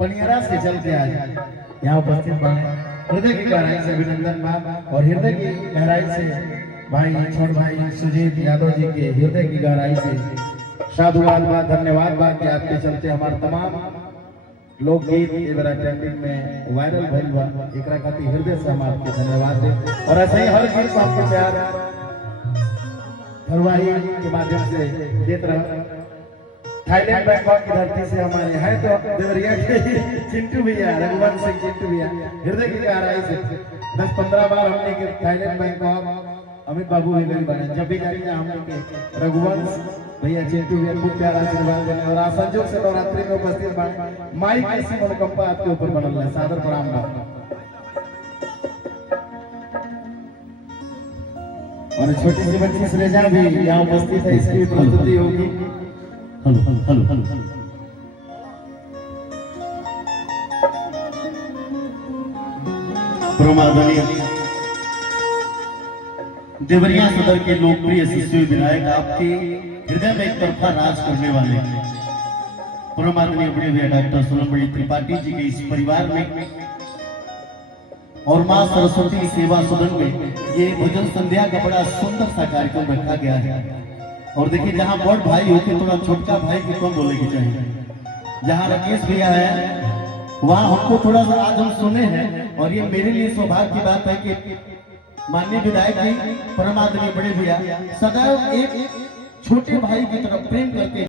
पनियरा से चल के आज यहाँ उपस्थित बने। हृदय की गहराई से अभिनंदन बा और हृदय की गहराई से भाई छोट भाई सुजीत यादव जी के हृदय की गहराई से साधुवाद बा, धन्यवाद बा कि आपके चलते हमारे तमाम लोकगीत एवं ट्रेंडिंग में वायरल भइल बा। एकरा खातिर हृदय से हम आपके धन्यवाद दे और ऐसे ही हर गीत को आपके प्यार फरवाही के माध्यम से देते रहो। थाईलैंड बैंकॉक की धरती से हमारे हैं तो देवरिया के चिंटू भैया, रघुवंश सिंह चिंटू भैया हृदय की गहराई से 10-15 बार हमने के थाईलैंड बैंकॉक अमित बाबू भी गई बने। जब भी जाएंगे हमने के रघुवंश भैया चिंटू भैया खूब प्यारा आशीर्वाद देने और संजोग से नवरात्रि में उपस्थित बने। माई कैसी मनोकंपा आपके ऊपर बनल है, सादर प्रणाम बा। और छोटी सी बच्ची सरेजा भी यहाँ उपस्थित है, इसकी भी प्रस्तुति होगी। हेलो हेलो हेलो हेलो प्रमादनीय देवरिया सदर के लोकप्रिय शिशु विधायक आपके हृदय में एक तरफा राज करने वाले प्रमादनीय बड़े भैया डॉक्टर सोलमबड़ी त्रिपाठी जी के इस परिवार में और मां सरस्वती सेवा सदन में ये भोजन संध्या का बड़ा सुंदर सा कार्यक्रम रखा गया है। और देखिए जहाँ बड़ भाई हो के थोड़ा छोटका भाई को कम बोले की चाहिए। जहाँ राकेश भैया है वहाँ हमको थोड़ा सा आज हम सुने हैं और ये मेरे लिए सौभाग्य की बात है कि माननीय विधायक जी परम आदरणीय बड़े भैया सदैव एक छोटे भाई की तरफ प्रेम करके